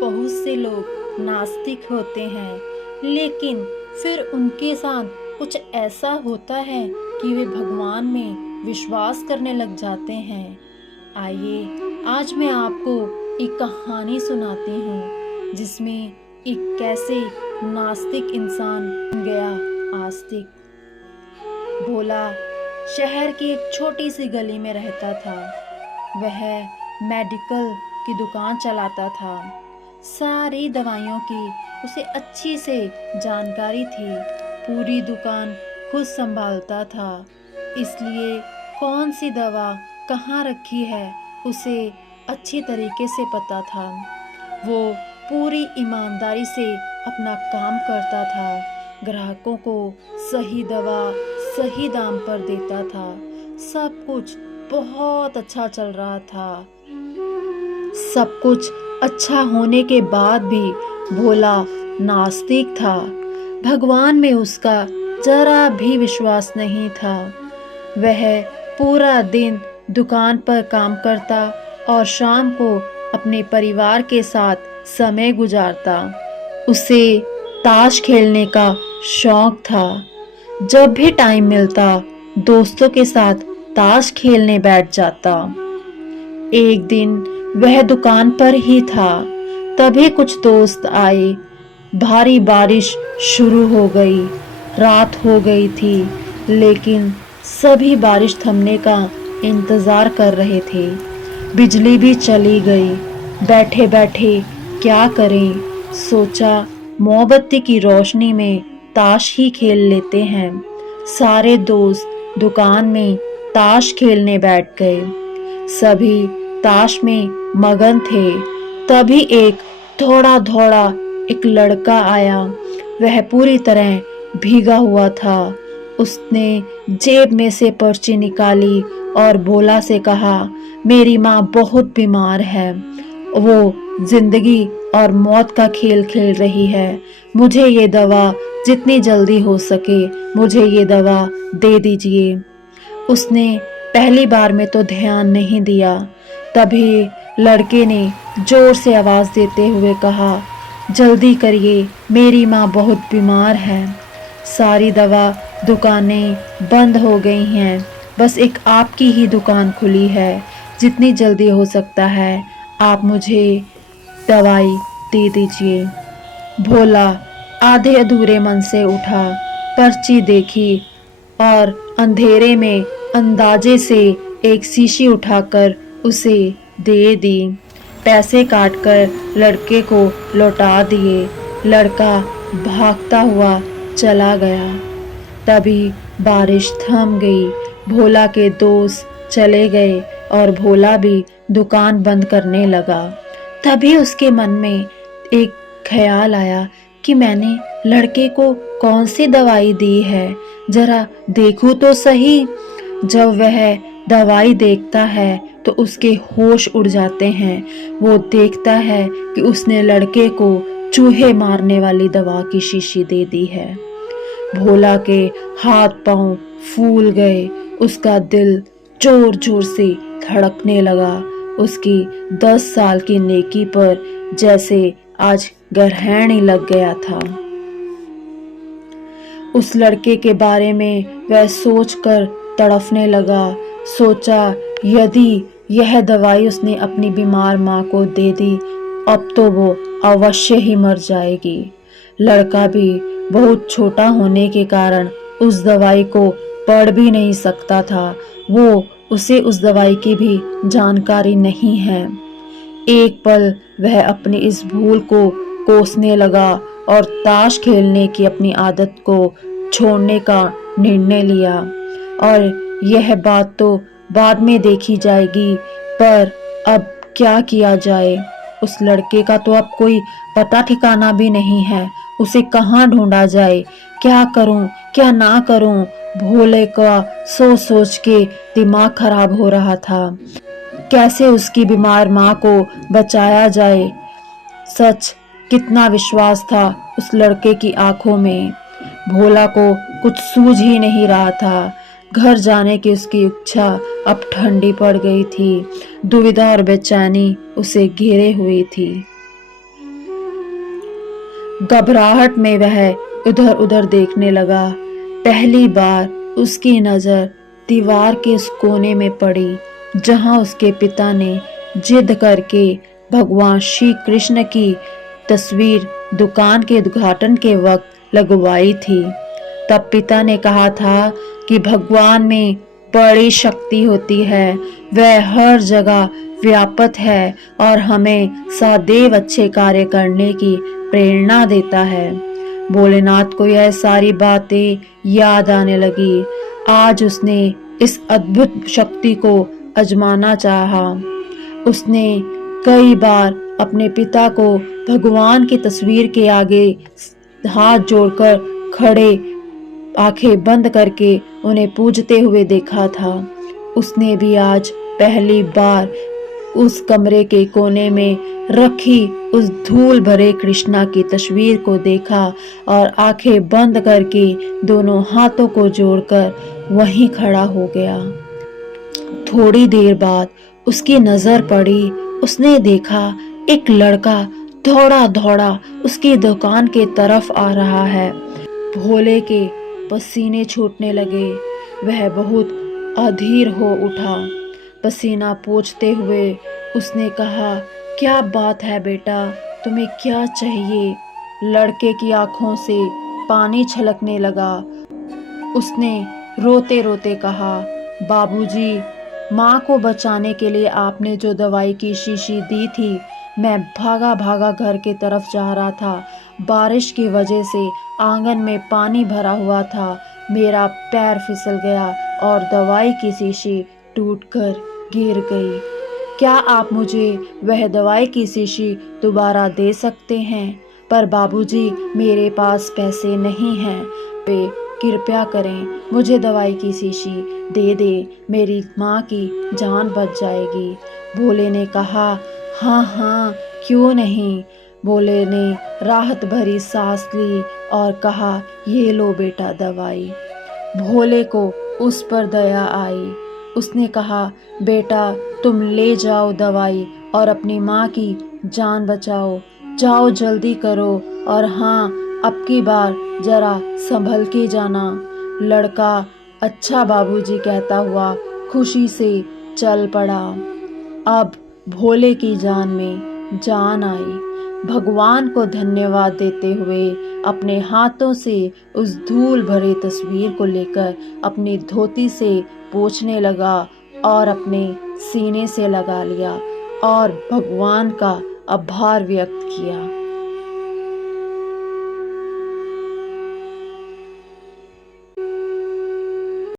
बहुत से लोग नास्तिक होते हैं, लेकिन फिर उनके साथ कुछ ऐसा होता है कि वे भगवान में विश्वास करने लग जाते हैं। आइए आज मैं आपको एक कहानी सुनाती हूँ जिसमें एक कैसे नास्तिक इंसान बन गया आस्तिक। भोला शहर की एक छोटी सी गली में रहता था। वह मेडिकल की दुकान चलाता था। सारी दवाइयों की उसे अच्छी से जानकारी थी। पूरी दुकान खुद संभालता था, इसलिए कौन सी दवा कहाँ रखी है उसे अच्छी तरीके से पता था। वो पूरी ईमानदारी से अपना काम करता था, ग्राहकों को सही दवा सही दाम पर देता था। सब कुछ बहुत अच्छा चल रहा था। सब कुछ अच्छा होने के बाद भी भोला नास्तिक था। भगवान में उसका जरा भी विश्वास नहीं था। वह पूरा दिन दुकान पर काम करता और शाम को अपने परिवार के साथ समय गुजारता। उसे ताश खेलने का शौक था। जब भी टाइम मिलता दोस्तों के साथ ताश खेलने बैठ जाता। एक दिन वह दुकान पर ही था, तभी कुछ दोस्त आए। भारी बारिश शुरू हो गई। रात हो गई थी, लेकिन सभी बारिश थमने का इंतजार कर रहे थे। बिजली भी चली गई। बैठे बैठे क्या करें, सोचा मोमबत्ती की रोशनी में ताश ही खेल लेते हैं। सारे दोस्त दुकान में ताश खेलने बैठ गए। सभी ताश में मगन थे। तभी एक थोड़ा थोड़ा एक लड़का आया। वह पूरी तरह भीगा हुआ था। उसने जेब में से पर्ची निकाली और भोला से कहा, मेरी माँ बहुत बीमार है। वो जिंदगी और मौत का खेल खेल रही है। मुझे ये दवा जितनी जल्दी हो सके मुझे ये दवा दे दीजिए। उसने पहली बार में तो ध्यान नहीं दिया। तभी लड़के ने जोर से आवाज देते हुए कहा, जल्दी करिए, मेरी माँ बहुत बीमार है। सारी दवा दुकानें बंद हो गई हैं, बस एक आपकी ही दुकान खुली है। जितनी जल्दी हो सकता है आप मुझे दवाई दे दीजिए। भोला आधे अधूरे मन से उठा, पर्ची देखी और अंधेरे में अंदाजे से एक शीशी उठाकर उसे दे दी। पैसे काटकर लड़के को लौटा दिए। लड़का भागता हुआ चला गया। तभी बारिश थम गई। भोला के दोस्त चले गए और भोला भी दुकान बंद करने लगा। तभी उसके मन में एक ख्याल आया कि मैंने लड़के को कौन सी दवाई दी है, जरा देखूं तो सही। जब वह दवाई देखता है तो उसके होश उड़ जाते हैं। वो देखता है कि उसने लड़के को चूहे मारने वाली दवा की शीशी दे दी है। भोला के हाथ पांव फूल गए। उसका दिल जोर जोर से धड़कने लगा। उसकी 10 साल की नेकी पर जैसे आज ग्रहण ही लग गया था। उस लड़के के बारे में वह सोचकर तड़फने लगा। सोचा, यदि यह दवाई उसने अपनी बीमार माँ को दे दी, अब तो वो अवश्य ही मर जाएगी। लड़का भी बहुत छोटा होने के कारण उस दवाई को पढ़ भी नहीं सकता था। उसे उस दवाई की भी जानकारी नहीं है। एक पल वह अपनी इस भूल को कोसने लगा और ताश खेलने की अपनी आदत को छोड़ने का निर्णय लिया। और यह बात तो बाद में देखी जाएगी, पर अब क्या किया जाए। उस लड़के का तो अब कोई पता ठिकाना भी नहीं है। उसे कहाँ ढूंढा जाए, क्या करूं क्या ना करूं। भोले का सोच सोच के दिमाग खराब हो रहा था। कैसे उसकी बीमार माँ को बचाया जाए। सच, कितना विश्वास था उस लड़के की आंखों में। भोला को कुछ सूझ ही नहीं रहा था। घर जाने की उसकी इच्छा अब ठंडी पड़ गई थी। दुविधा और बेचैनी उसे घेरे हुई थी। घबराहट में वह इधर उधर देखने लगा। पहली बार उसकी नजर दीवार के उस कोने में पड़ी जहां उसके पिता ने जिद करके भगवान श्री कृष्ण की तस्वीर दुकान के उद्घाटन के वक्त लगवाई थी। तब पिता ने कहा था कि भगवान में बड़ी शक्ति होती है, वह हर जगह व्यापक है और हमें सदैव अच्छे कार्य करने की प्रेरणा देता है। भोलेनाथ को यह सारी बातें याद आने लगी। आज उसने इस अद्भुत शक्ति को आजमाना चाहा। उसने कई बार अपने पिता को भगवान की तस्वीर के आगे हाथ जोड़कर खड़े, आंखें बंद करके उन्हें पूजते हुए देखा था। उसने भी आज पहली बार उस कमरे के कोने में रखी उस धूल भरे कृष्णा की तस्वीर को देखा और आंखें बंद करके दोनों हाथों को जोड़कर वहीं खड़ा हो गया। थोड़ी देर बाद उसकी नजर पड़ी। उसने देखा एक लड़का दौड़ा दौड़ा उसकी दुकान के तरफ आ रहा है। भोले के पसीने छूटने लगे। वह बहुत अधीर हो उठा। पसीना पोंछते हुए उसने कहा, क्या बात है बेटा, तुम्हें क्या चाहिए? लड़के की आंखों से पानी छलकने लगा। उसने रोते रोते कहा, बाबूजी, माँ को बचाने के लिए आपने जो दवाई की शीशी दी थी, मैं भागा भागा घर की तरफ जा रहा था। बारिश की वजह से आंगन में पानी भरा हुआ था। मेरा पैर फिसल गया और दवाई की शीशी टूटकर गिर गई। क्या आप मुझे वह दवाई की शीशी दोबारा दे सकते हैं? पर बाबूजी, मेरे पास पैसे नहीं हैं। वे कृपया करें, मुझे दवाई की शीशी दे दे, मेरी माँ की जान बच जाएगी। भोले ने कहा, हाँ हाँ, क्यों नहीं। भोले ने राहत भरी सांस ली और कहा, ये लो बेटा दवाई। भोले को उस पर दया आई। उसने कहा, बेटा तुम ले जाओ दवाई और अपनी माँ की जान बचाओ। जाओ जल्दी करो और हाँ, अब की बार जरा संभल के जाना। लड़का अच्छा बाबूजी कहता हुआ खुशी से चल पड़ा। अब भोले की जान में जान आई। भगवान को धन्यवाद देते हुए अपने हाथों से उस धूल भरे तस्वीर को लेकर अपनी धोती से पोंछने लगा और अपने सीने से लगा लिया और भगवान का आभार व्यक्त किया।